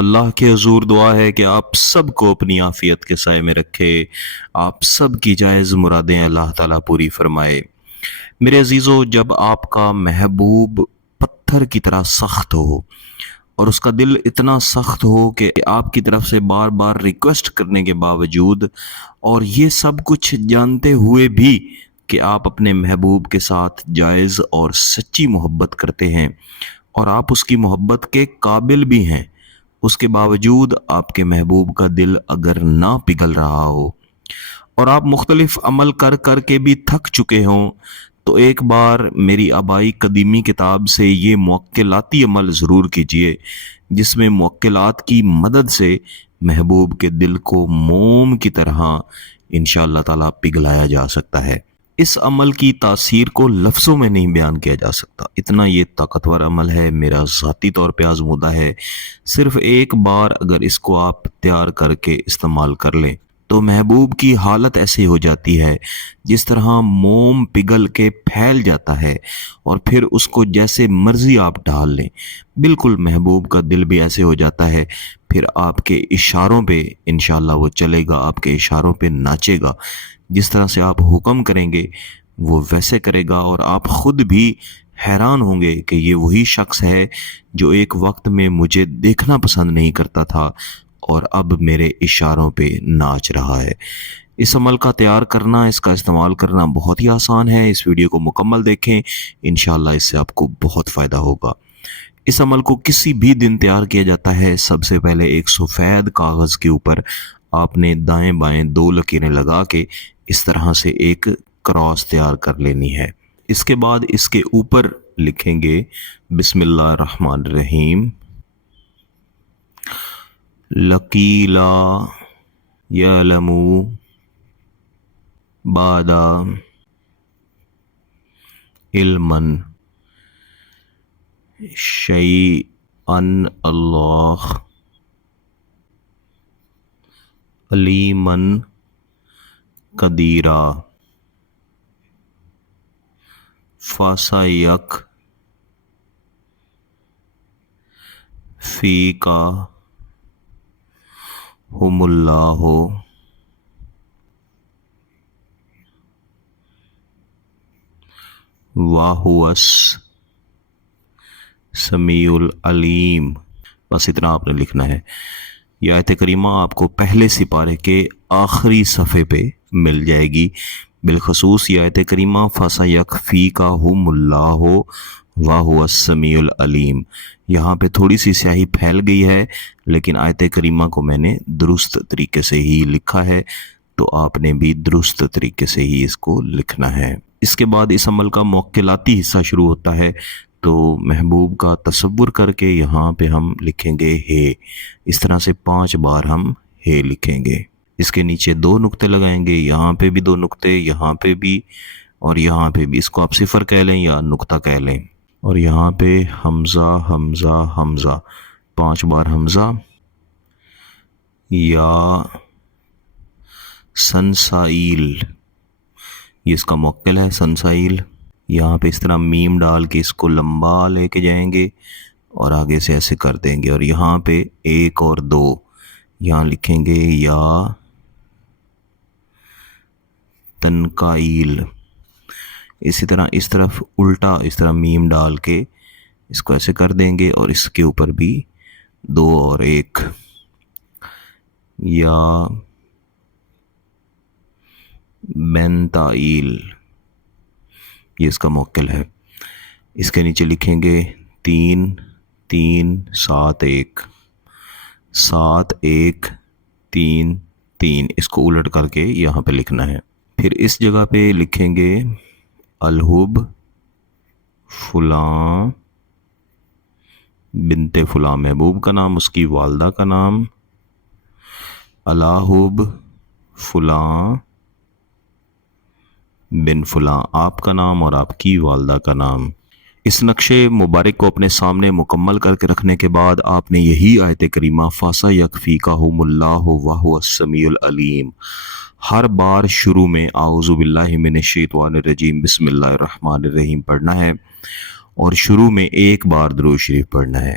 اللہ کے حضور دعا ہے کہ آپ سب کو اپنی عافیت کے سائے میں رکھے، آپ سب کی جائز مرادیں اللہ تعالیٰ پوری فرمائے۔ میرے عزیزو، جب آپ کا محبوب پتھر کی طرح سخت ہو اور اس کا دل اتنا سخت ہو کہ آپ کی طرف سے بار بار ریکویسٹ کرنے کے باوجود اور یہ سب کچھ جانتے ہوئے بھی کہ آپ اپنے محبوب کے ساتھ جائز اور سچی محبت کرتے ہیں اور آپ اس کی محبت کے قابل بھی ہیں، اس کے باوجود آپ کے محبوب کا دل اگر نہ پگھل رہا ہو اور آپ مختلف عمل کر کر کے بھی تھک چکے ہوں، تو ایک بار میری آبائی قدیمی کتاب سے یہ موکلاتی عمل ضرور کیجئے، جس میں موکلات کی مدد سے محبوب کے دل کو موم کی طرح انشاءاللہ تعالیٰ پگھلایا جا سکتا ہے۔ اس عمل کی تاثیر کو لفظوں میں نہیں بیان کیا جا سکتا، اتنا یہ طاقتور عمل ہے، میرا ذاتی طور پہ آزمودہ ہے۔ صرف ایک بار اگر اس کو آپ تیار کر کے استعمال کر لیں تو محبوب کی حالت ایسی ہو جاتی ہے جس طرح موم پگھل کے پھیل جاتا ہے اور پھر اس کو جیسے مرضی آپ ڈال لیں، بالکل محبوب کا دل بھی ایسے ہو جاتا ہے، پھر آپ کے اشاروں پہ انشاءاللہ وہ چلے گا، آپ کے اشاروں پہ ناچے گا، جس طرح سے آپ حکم کریں گے وہ ویسے کرے گا، اور آپ خود بھی حیران ہوں گے کہ یہ وہی شخص ہے جو ایک وقت میں مجھے دیکھنا پسند نہیں کرتا تھا اور اب میرے اشاروں پہ ناچ رہا ہے۔ اس عمل کا تیار کرنا، اس کا استعمال کرنا بہت ہی آسان ہے۔ اس ویڈیو کو مکمل دیکھیں، انشاءاللہ اس سے آپ کو بہت فائدہ ہوگا۔ اس عمل کو کسی بھی دن تیار کیا جاتا ہے۔ سب سے پہلے ایک سفید کاغذ کے اوپر آپ نے دائیں بائیں 2 لکیریں لگا کے اس طرح سے ایک کراس تیار کر لینی ہے۔ اس کے بعد اس کے اوپر لکھیں گے بسم اللہ الرحمن الرحیم، لقیلا یعلم بعد علما شیئا اللہ علیما قدیرا فسیک فیک ہم اللہ وَهُوَ السمیع العلیم۔ بس اتنا آپ نے لکھنا ہے۔ یہ آیت کریمہ آپ کو پہلے سپارے کے آخری صفحے پہ مل جائے گی۔ بالخصوص یہ آیت کریمہ فَسَيَكْفِيكَهُمُ اللَّهُ وَهُوَ السَّمِيعُ الْعَلِيمُ، یہاں پہ تھوڑی سی سیاہی پھیل گئی ہے، لیکن آیت کریمہ کو میں نے درست طریقے سے ہی لکھا ہے، تو آپ نے بھی درست طریقے سے ہی اس کو لکھنا ہے۔ اس کے بعد اس عمل کا موکلاتی حصہ شروع ہوتا ہے، تو محبوب کا تصور کر کے یہاں پہ ہم لکھیں گے ہے، اس طرح سے 5 بار ہم ہے لکھیں گے۔ اس کے نیچے 2 نقطے لگائیں گے، یہاں پہ بھی 2 نقطے، یہاں پہ بھی اور یہاں پہ بھی، اس کو آپ صفر کہہ لیں یا نقطہ کہہ لیں، اور یہاں پہ حمزہ حمزہ حمزہ، 5 بار حمزہ، یا سنسائیل، یہ اس کا موکل ہے سنسائیل۔ یہاں پہ اس طرح میم ڈال کے اس کو لمبا لے کے جائیں گے اور آگے سے ایسے کر دیں گے، اور یہاں پہ 1 اور 2 یہاں لکھیں گے یا تنکائیل۔ اسی طرح اس طرف الٹا اس طرح میم ڈال کے اس کو ایسے کر دیں گے، اور اس کے اوپر بھی 2 اور 1، یا بینتائیل، یہ اس کا موکل ہے۔ اس کے نیچے لکھیں گے 3 3 7 1 7 1 3 3، اس کو الٹ کر کے یہاں پہ لکھنا ہے۔ پھر اس جگہ پہ لکھیں گے الحب فلاں بنت فلاں، محبوب کا نام، اس کی والدہ کا نام، الحب فلاں بن فلاں، آپ کا نام اور آپ کی والدہ کا نام۔ اس نقشے مبارک کو اپنے سامنے مکمل کر کے رکھنے کے بعد آپ نے یہی آیت کریمہ فَسَيَكْفِيكَهُمُ اللَّهُ وَهُوَ السَّمِيعُ الْعَلِيمُ ہر بار شروع میں اعوذ باللہ من الشیطان الرجیم بسم اللہ الرحمن الرحیم پڑھنا ہے، اور شروع میں 1 بار درود شریف پڑھنا ہے۔